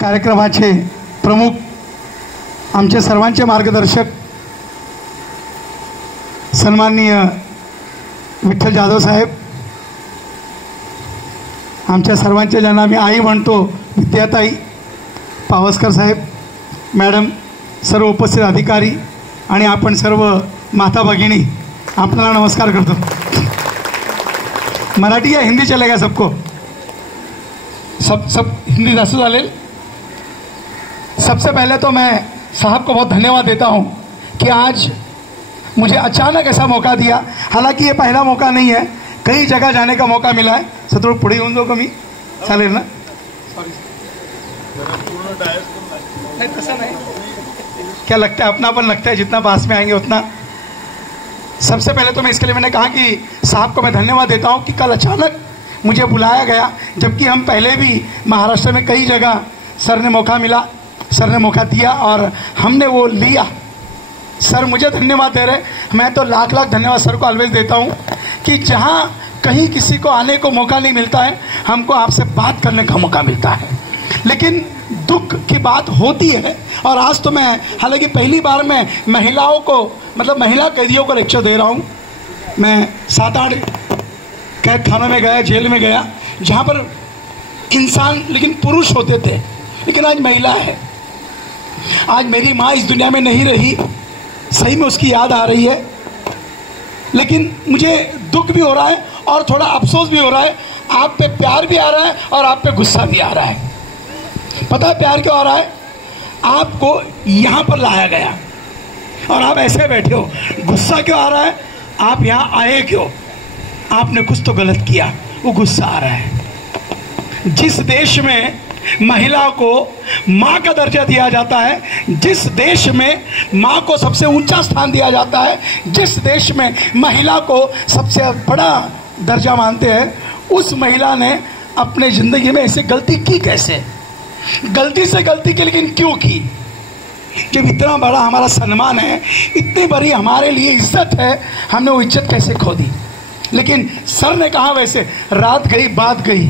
कार्यक्रमाचे प्रमुख आमचे सर्वांचे मार्गदर्शक सन्माननीय विठ्ठल जाधव साहेब, आमच्या सर्वांच्या ज्यांना मी आई म्हणतो विद्याताई पावसकर साहेब, मॅडम, सर्व उपस्थित अधिकारी आणि आपण सर्व माता भगिनी आपल्याला नमस्कार करतो। मराठी या हिंदी चलेगा सबको? सब हिंदी जास्त चालेल। सबसे पहले तो मैं साहब को बहुत धन्यवाद देता हूं कि आज मुझे अचानक ऐसा मौका दिया। हालांकि ये पहला मौका नहीं है, कई जगह जाने का मौका मिला है। सर थोडं पुढे येऊन जाऊ कमी चालेल ना? सॉरी नहीं, तसा नहीं, क्या लगता है, अपनापन लगता है, जितना पास में आएंगे उतना। सबसे पहले तो मैं इसके लिए मैंने कहा कि साहब को मैं धन्यवाद देता हूं कि कल अचानक मुझे बुलाया गया, जबकि हम पहले भी महाराष्ट्र में कई जगह सर ने मौका मिला, सर ने मौका दिया और हमने वो लिया। सर मुझे धन्यवाद दे रहे, मैं तो लाख लाख धन्यवाद सर को ऑलवेज देता हूं कि जहां कहीं किसी को आने को मौका नहीं मिलता है, हमको आपसे बात करने का मौका मिलता है। लेकिन दुख की बात होती है, और आज तो मैं हालांकि पहली बार मैं महिलाओं को, मतलब महिला कैदियों को लेक्चर दे रहा हूं। मैं 7-8 कैद खानों में गया, जेल में गया, जहां पर इंसान लेकिन पुरुष होते थे, लेकिन आज महिला है। आज मेरी माँ इस दुनिया में नहीं रही, सही में उसकी याद आ रही है, लेकिन मुझे दुख भी हो रहा है और थोड़ा अफसोस भी हो रहा है। आप पे प्यार भी आ रहा है और आप पे गुस्सा भी आ रहा है। पता है प्यार क्यों आ रहा है? आपको यहाँ पर लाया गया और आप ऐसे बैठे हो। गुस्सा क्यों आ रहा है? आप यहाँ आए क्यों? आपने कुछ तो गलत किया, वो गुस्सा आ रहा है। जिस देश में महिला को माँ का दर्जा दिया जाता है, जिस देश में माँ को सबसे ऊंचा स्थान दिया जाता है, जिस देश में महिला को सबसे बड़ा दर्जा मानते हैं, उस महिला ने अपने जिंदगी में ऐसे गलती की कैसे? गलती से गलती की, लेकिन क्यों की? जब इतना बड़ा हमारा सम्मान है, इतनी बड़ी हमारे लिए इज्जत है, हमने वो इज्जत कैसे खो दी? लेकिन सर ने कहा वैसे रात गई बात गई,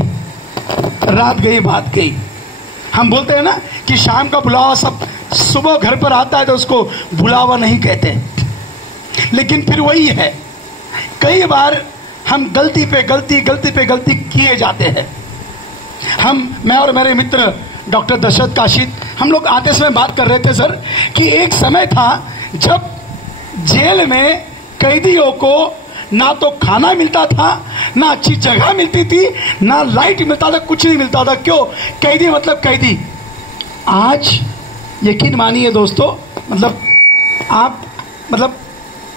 रात गई बात गई। हम बोलते हैं ना कि शाम का बुलावा सब सुबह घर पर आता है तो उसको बुलावा नहीं कहते, लेकिन फिर वही है, कई बार हम गलती पे गलती, गलती पे गलती किए जाते हैं। मैं और मेरे मित्र डॉक्टर दशरथ काशिद, हम लोग आते समय बात कर रहे थे सर कि एक समय था जब जेल में कैदियों को ना तो खाना मिलता था, ना अच्छी जगह मिलती थी, ना लाइट मिलता था, कुछ नहीं मिलता था। क्यों? कैदी मतलब कैदी। आज यकीन मानिए दोस्तों, मतलब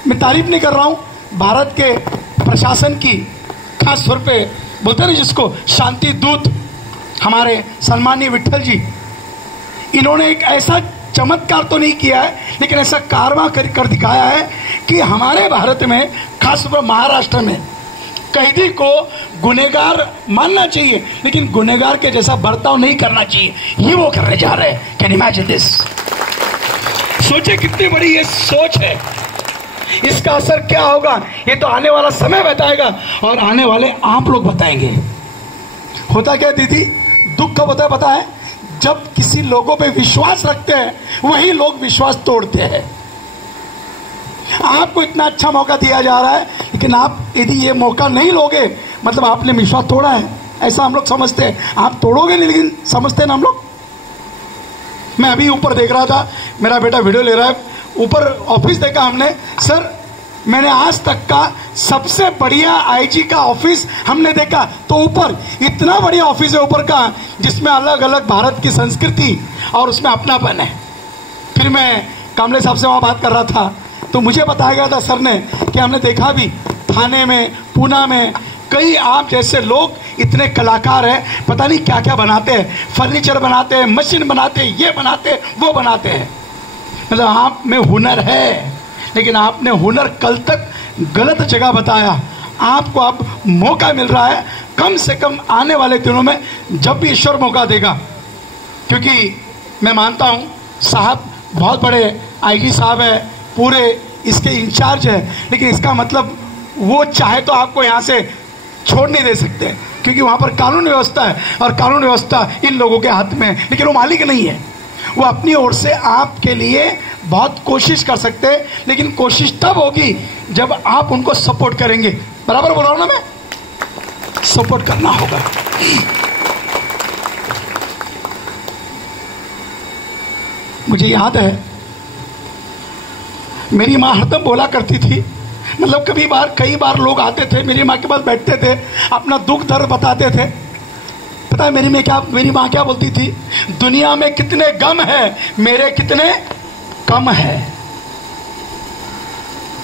मैं तारीफ नहीं कर रहा हूं भारत के प्रशासन की, खास तौर पे बोलते हैं जिसको शांति दूत, हमारे सम्माननीय विठ्ठल जी, इन्होंने एक ऐसा चमत्कार तो नहीं किया है, लेकिन ऐसा कारवा कर दिखाया है कि हमारे भारत में, खासतौर पर महाराष्ट्र में, कैदी को गुनहगार मानना चाहिए, लेकिन गुनहगार के जैसा बर्ताव नहीं करना चाहिए। ये वो करने जा रहे हैं। Can imagine this? सोचे कितनी बड़ी ये सोच है। इसका असर क्या होगा ये तो आने वाला समय बताएगा, और आने वाले आप लोग बताएंगे। होता क्या दीदी, दुख कब होता है पता है? जब किसी लोगों पे विश्वास रखते हैं, वही लोग विश्वास तोड़ते हैं। आपको इतना अच्छा मौका दिया जा रहा है, लेकिन आप यदि ये मौका नहीं लोगे, मतलब आपने विश्वास तोड़ा है, ऐसा हम लोग समझते हैं। आप तोड़ोगे नहीं, लेकिन समझते हैं ना हम लोग। मैं अभी ऊपर देख रहा था, मेरा बेटा वीडियो ले रहा है, ऊपर ऑफिस देखा हमने। सर मैंने आज तक का सबसे बढ़िया आईजी का ऑफिस हमने देखा, तो ऊपर इतना बढ़िया ऑफिस है ऊपर का, जिसमें अलग अलग भारत की संस्कृति और उसमें अपनापन है। फिर मैं कामले साहब से वहाँ बात कर रहा था, तो मुझे बताया गया था सर ने कि हमने देखा भी थाने में, पूना में, कई आप जैसे लोग इतने कलाकार हैं, पता नहीं क्या क्या बनाते हैं, फर्नीचर बनाते हैं, मशीन बनाते हैं, ये बनाते हैं, वो बनाते हैं। मतलब आप में हुनर है, लेकिन आपने हुनर कल तक गलत जगह बताया। आपको अब मौका मिल रहा है, कम से कम आने वाले दिनों में, जब भी ईश्वर मौका देगा, क्योंकि मैं मानता हूं साहब बहुत बड़े आईजी साहब है, पूरे इसके इंचार्ज है, लेकिन इसका मतलब वो चाहे तो आपको यहाँ से छोड़ नहीं दे सकते। क्योंकि वहाँ पर कानून व्यवस्था है और कानून व्यवस्था इन लोगों के हाथ में है, लेकिन वो मालिक नहीं है। वो अपनी ओर से आपके लिए बहुत कोशिश कर सकते हैं, लेकिन कोशिश तब होगी जब आप उनको सपोर्ट करेंगे। बराबर बोल रहा हूँ ना मैं? सपोर्ट करना होगा। मुझे याद है मेरी माँ हरदम बोला करती थी, मतलब कई बार लोग आते थे मेरी माँ के पास, बैठते थे, अपना दुख दर्द बताते थे। पता है मेरी माँ क्या बोलती थी? दुनिया में कितने गम है, मेरे कितने कम है।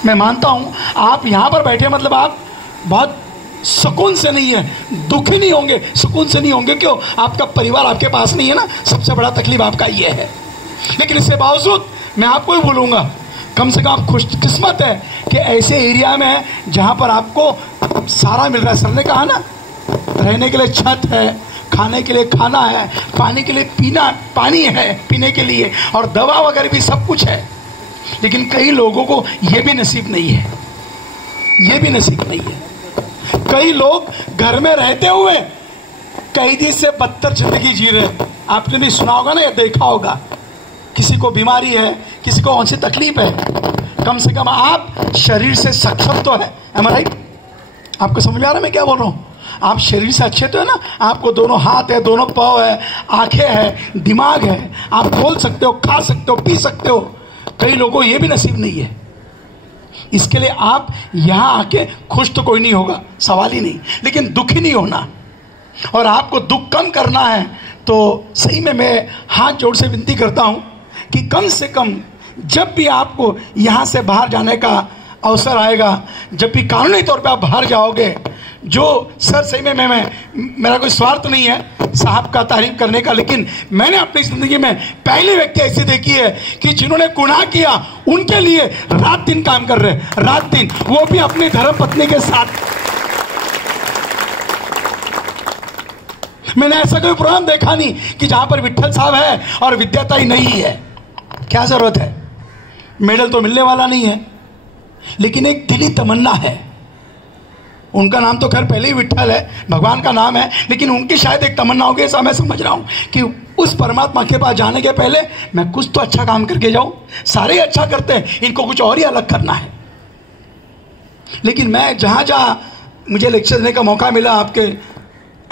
मैं मानता हूं आप यहां पर बैठे मतलब आप बहुत सुकून से नहीं है, दुखी नहीं होंगे, सुकून से नहीं होंगे। क्यों? आपका परिवार आपके पास नहीं है ना, सबसे बड़ा तकलीफ आपका ये है। लेकिन इसके बावजूद मैं आपको ही बोलूंगा, कम से कम आप खुशकिस्मत है कि ऐसे एरिया में है जहां पर आपको सारा मिल रहा है। सर ने कहा ना, रहने के लिए छत है, खाने के लिए खाना है, पानी के लिए पानी है पीने के लिए, और दवा वगैरह भी सब कुछ है। लेकिन कई लोगों को ये भी नसीब नहीं है, ये भी नसीब नहीं है। कई लोग घर में रहते हुए कैदी से बदतर जिंदगी जी रहे। आपने भी सुना होगा ना या देखा होगा, किसी को बीमारी है, किसी को कौन सी तकलीफ है, कम से कम आप शरीर से सक्षम तो है। Am I right? आपको समझ में आ रहा है मैं क्या बोल रहा हूँ? आप शरीर से अच्छे तो है ना, आपको दोनों हाथ है, दोनों पाँव है, आंखें है, दिमाग है, आप बोल सकते हो, खा सकते हो, पी सकते हो। कई लोगों को ये भी नसीब नहीं है। इसके लिए आप यहाँ आके खुश तो कोई नहीं होगा, सवाल ही नहीं, लेकिन दुखी नहीं होना। और आपको दुख कम करना है तो सही में मैं हाथ जोड़ से विनती करता हूँ कि कम से कम जब भी आपको यहाँ से बाहर जाने का अवसर आएगा, जब भी कानूनी तौर पे आप बाहर जाओगे, जो सर सही में मैं मेरा कोई स्वार्थ नहीं है साहब का तारीफ करने का, लेकिन मैंने अपनी जिंदगी में पहली व्यक्ति ऐसी देखी है कि जिन्होंने गुनाह किया उनके लिए रात दिन काम कर रहे, रात दिन, वो भी अपनी धर्म पत्नी के साथ। मैंने ऐसा कोई प्रोग्राम देखा नहीं कि जहां पर विट्ठल साहब है और विद्याताई नहीं है। क्या जरूरत है? मेडल तो मिलने वाला नहीं है, लेकिन एक दिली तमन्ना है। उनका नाम तो खैर पहले ही विट्ठल है, भगवान का नाम है, लेकिन उनकी शायद एक तमन्ना होगी, ऐसा मैं समझ रहा हूं कि उस परमात्मा के पास जाने के पहले मैं कुछ तो अच्छा काम करके जाऊं। सारे ही अच्छा करते हैं, इनको कुछ और ही अलग करना है। लेकिन मैं जहां जहां मुझे लेक्चर देने का मौका मिला आपके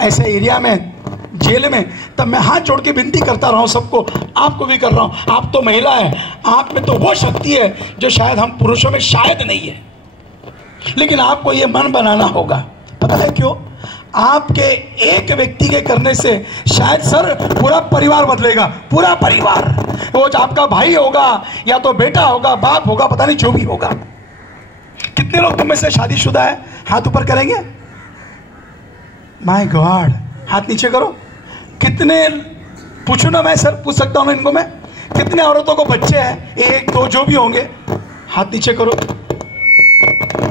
ऐसे एरिया में, जेल में, तब मैं हाथ जोड़ के विनती करता रहा हूं सबको, आपको भी कर रहा हूं। आप तो महिला है, आप में तो वो शक्ति है जो शायद हम पुरुषों में शायद नहीं है, लेकिन आपको ये मन बनाना होगा। पता है क्यों? आपके एक व्यक्ति के करने से शायद सर पूरा परिवार बदलेगा, पूरा परिवार। वो आपका भाई होगा या तो बेटा होगा, बाप होगा, पता नहीं जो भी होगा। कितने लोग तुम में से शादीशुदा है? हाथ ऊपर करेंगे। माय गॉड, हाथ नीचे करो। कितने, पूछू ना मैं सर, पूछ सकता हूं ना इनको मैं, कितने औरतों को बच्चे हैं? एक दो जो भी होंगे, हाथ नीचे करो।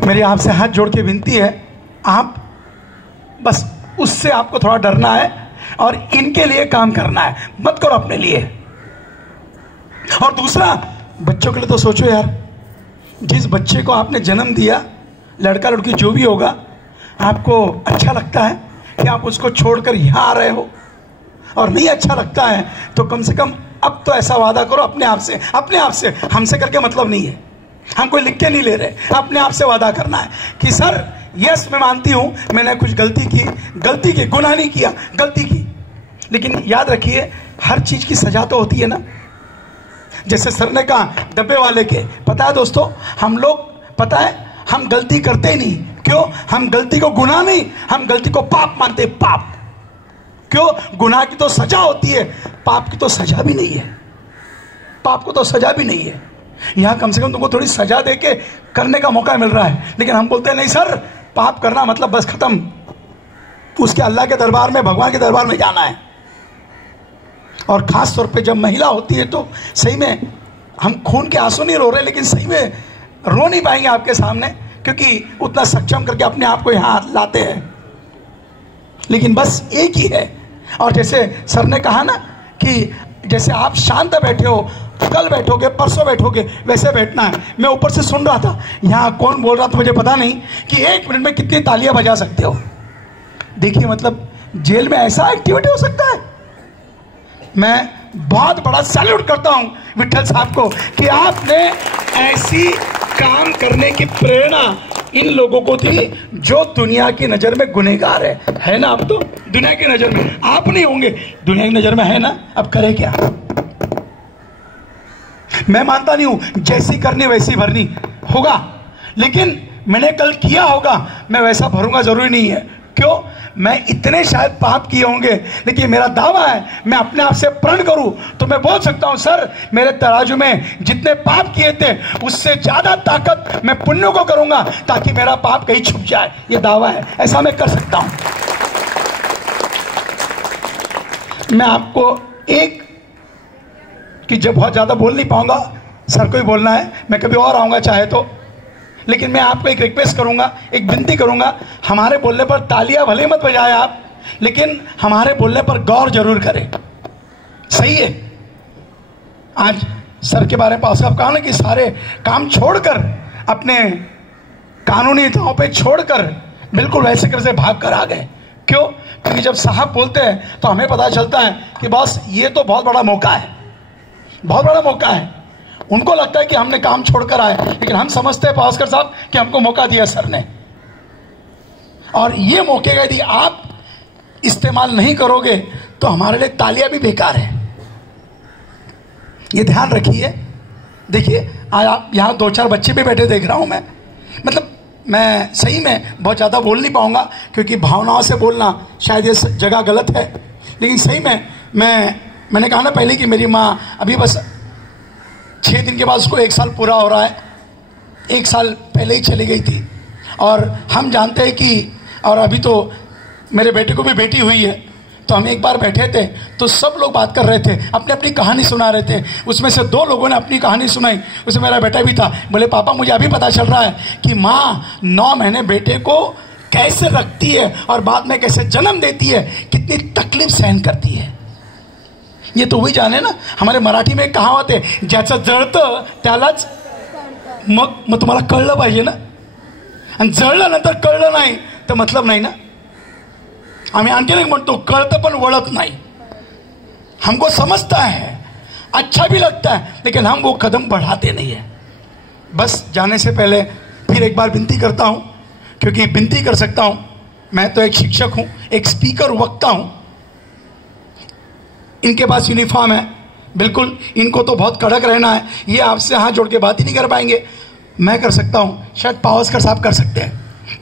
मेरी आपसे हाथ जोड़ के विनती है, आप बस उससे आपको थोड़ा डरना है और इनके लिए काम करना है, मत करो अपने लिए। और दूसरा, बच्चों के लिए तो सोचो यार, जिस बच्चे को आपने जन्म दिया, लड़का लड़की जो भी होगा, आपको अच्छा लगता है कि आप उसको छोड़कर यहां आ रहे हो? और नहीं अच्छा लगता है तो कम से कम अब तो ऐसा वादा करो अपने आप से, अपने आप से, हमसे करके मतलब नहीं है, हम कोई लिख के नहीं ले रहे, अपने आप से वादा करना है कि सर यस मैं मानती हूं मैंने कुछ गलती की, गुनाह नहीं किया, गलती की। लेकिन याद रखिए हर चीज की सजा तो होती है ना। जैसे सर ने कहा डब्बे वाले के, पता है दोस्तों, हम लोग, पता है, हम गलती करते ही नहीं। क्यों? हम गलती को गुनाह नहीं, हम गलती को पाप मानते, पाप। क्यों? गुनाह की तो सजा होती है, पाप की तो सजा भी नहीं है, पाप को तो सजा भी नहीं है। यहां कम से कम तुमको थोड़ी सजा देके करने का मौका मिल रहा है, लेकिन हम बोलते हैं नहीं सर, पाप करना मतलब बस खत्म, उसके अल्लाह के दरबार में, भगवान के दरबार में जाना है। और खास तौर पे जब महिला होती है तो सही में हम खून के आंसू नहीं रो रहे, लेकिन सही में रो नहीं पाएंगे आपके सामने, क्योंकि उतना सक्षम करके अपने आप को यहां लाते हैं। लेकिन बस एक ही है। और जैसे सर ने कहा ना कि जैसे आप शांत बैठे हो, कल बैठोगे, परसों बैठोगे, वैसे बैठना है। मैं ऊपर से सुन रहा था, यहाँ कौन बोल रहा था मुझे पता नहीं, कि 1 मिनट में कितनी तालियां बजा सकते हो। देखिए मतलब जेल में ऐसा एक्टिविटी हो सकता है। मैं बहुत बड़ा सैल्यूट करता हूं विट्ठल साहब को कि आपने ऐसी काम करने की प्रेरणा इन लोगों को थी जो दुनिया की नजर में गुनहगार है ना। आप तो दुनिया की नजर में आप नहीं होंगे, दुनिया की नजर में है ना। अब करे क्या? मैं मानता नहीं हूं जैसी करनी वैसी भरनी होगा, लेकिन मैंने कल किया होगा मैं वैसा भरूंगा जरूरी नहीं है। क्यों? मैं इतने शायद पाप किए होंगे, लेकिन मेरा दावा है मैं अपने आप से प्रण करूं तो मैं बोल सकता हूं सर मेरे तराजू में जितने पाप किए थे उससे ज्यादा ताकत मैं पुण्यों को करूंगा ताकि मेरा पाप कहीं छुप जाए। ये दावा है, ऐसा मैं कर सकता हूं। मैं आपको एक कि जब बहुत ज्यादा बोल नहीं पाऊंगा, सर को ही बोलना है, मैं कभी और आऊंगा चाहे तो, लेकिन मैं आपको एक रिक्वेस्ट करूंगा, एक विनती करूंगा, हमारे बोलने पर तालियां भले मत बजाए आप, लेकिन हमारे बोलने पर गौर जरूर करें। सही है? आज सर के बारे में पास साहब कहा ना कि सारे काम छोड़कर, अपने कानूनी दांव पे छोड़कर बिल्कुल वैसे कैसे भाग कर आ गए। क्यों? क्योंकि जब साहब बोलते हैं तो हमें पता चलता है कि बस ये तो बहुत बड़ा मौका है, बहुत बड़ा मौका है। उनको लगता है कि हमने काम छोड़कर आए, लेकिन हम समझते हैं पावस्कर साहब कि हमको मौका दिया सर ने, और ये मौके का यदि आप इस्तेमाल नहीं करोगे तो हमारे लिए तालियां भी बेकार है। ये ध्यान रखिए। देखिए आज आप यहाँ 2-4 बच्चे भी बैठे देख रहा हूं मैं, मतलब मैं सही में बहुत ज़्यादा बोल नहीं पाऊंगा क्योंकि भावनाओं से बोलना शायद ये जगह गलत है, लेकिन सही में मैंने कहा ना पहले कि मेरी माँ अभी बस 6 दिन के बाद उसको 1 साल पूरा हो रहा है, 1 साल पहले ही चली गई थी। और हम जानते हैं कि, और अभी तो मेरे बेटे को भी बेटी हुई है, तो हम एक बार बैठे थे तो सब लोग बात कर रहे थे, अपनी अपनी कहानी सुना रहे थे। उसमें से 2 लोगों ने अपनी कहानी सुनाई, उसमें मेरा बेटा भी था। बोले पापा मुझे अभी पता चल रहा है कि माँ 9 महीने बेटे को कैसे रखती है और बाद में कैसे जन्म देती है, कितनी तकलीफ सहन करती है। ये तो वही जाने ना, हमारे मराठी में कहावत आहे, ज्याचं जळतं त्यालाच मग तुम्हाला कळलं पाहिजे ना, आणि जळल्यानंतर कळलं नाही तर मतलब नाही ना। आम्ही आणखीन एक म्हणतो, कळतं पण वळत नाही। हमको समझता है, अच्छा भी लगता है, लेकिन हम वो कदम बढ़ाते नहीं है। बस जाने से पहले फिर एक बार विनती करता हूं, क्योंकि विनती कर सकता हूं, मैं तो एक शिक्षक हूं, एक स्पीकर, वक्ता हूं। इनके पास यूनिफॉर्म है, बिल्कुल इनको तो बहुत कड़क रहना है, ये आपसे हाथ जोड़ के बात ही नहीं कर पाएंगे। मैं कर सकता हूं, शायद पावस्कर साहब कर सकते हैं,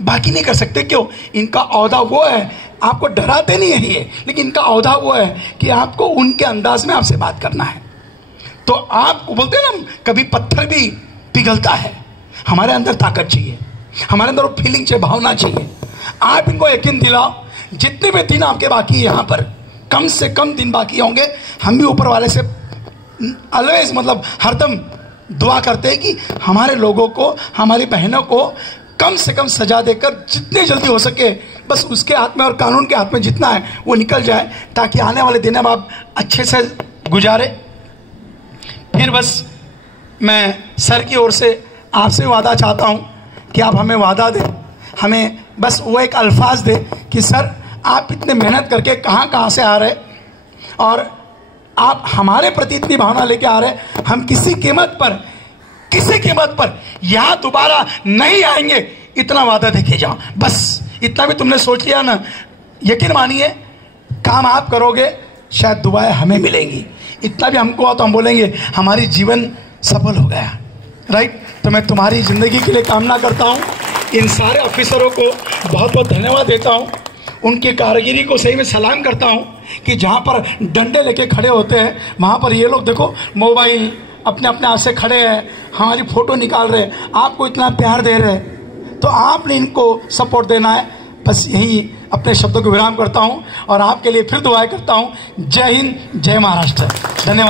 बाकी नहीं कर सकते। क्यों? इनका औहदा वो है, आपको डराते नहीं है ये, लेकिन इनका औहदा वो है कि आपको उनके अंदाज में आपसे बात करना है। तो आप बोलते हैं ना कभी पत्थर भी पिघलता है, हमारे अंदर ताकत चाहिए, हमारे अंदर वो फीलिंग चाहिए, भावना चाहिए। आप इनको यकीन दिलाओ, जितने भी दिन आपके बाकी यहाँ पर, कम से कम दिन बाकी होंगे, हम भी ऊपर वाले से ऑलवेज मतलब हरदम दुआ करते हैं कि हमारे लोगों को, हमारी बहनों को कम से कम सजा देकर जितने जल्दी हो सके बस उसके हाथ में और कानून के हाथ में जितना है वो निकल जाए, ताकि आने वाले दिन में आप अच्छे से गुजारे। फिर बस मैं सर की ओर से आपसे वादा चाहता हूँ कि आप हमें वादा दें, हमें बस वो एक अल्फाज दे कि सर आप इतने मेहनत करके कहाँ कहाँ से आ रहे और आप हमारे प्रति इतनी भावना लेके आ रहे, हम किसी कीमत पर यहाँ दोबारा नहीं आएंगे, इतना वादा देके जाओ। बस इतना भी तुमने सोच लिया ना, यकीन मानिए काम आप करोगे, शायद दुआएं हमें मिलेंगी। इतना भी हमको तो हम बोलेंगे हमारी जीवन सफल हो गया। राइट? तो मैं तुम्हारी ज़िंदगी के लिए कामना करता हूँ। इन सारे ऑफिसरों को बहुत बहुत धन्यवाद देता हूँ, उनकी कारीगरी को सही में सलाम करता हूँ कि जहाँ पर डंडे लेके खड़े होते हैं वहाँ पर ये लोग देखो मोबाइल अपने अपने आप से खड़े हैं, हमारी फ़ोटो निकाल रहे, आपको इतना प्यार दे रहे, तो आपने इनको सपोर्ट देना है। बस यही अपने शब्दों को विराम करता हूँ और आपके लिए फिर दुआएं करता हूँ। जय हिंद, जय महाराष्ट्र। धन्यवाद।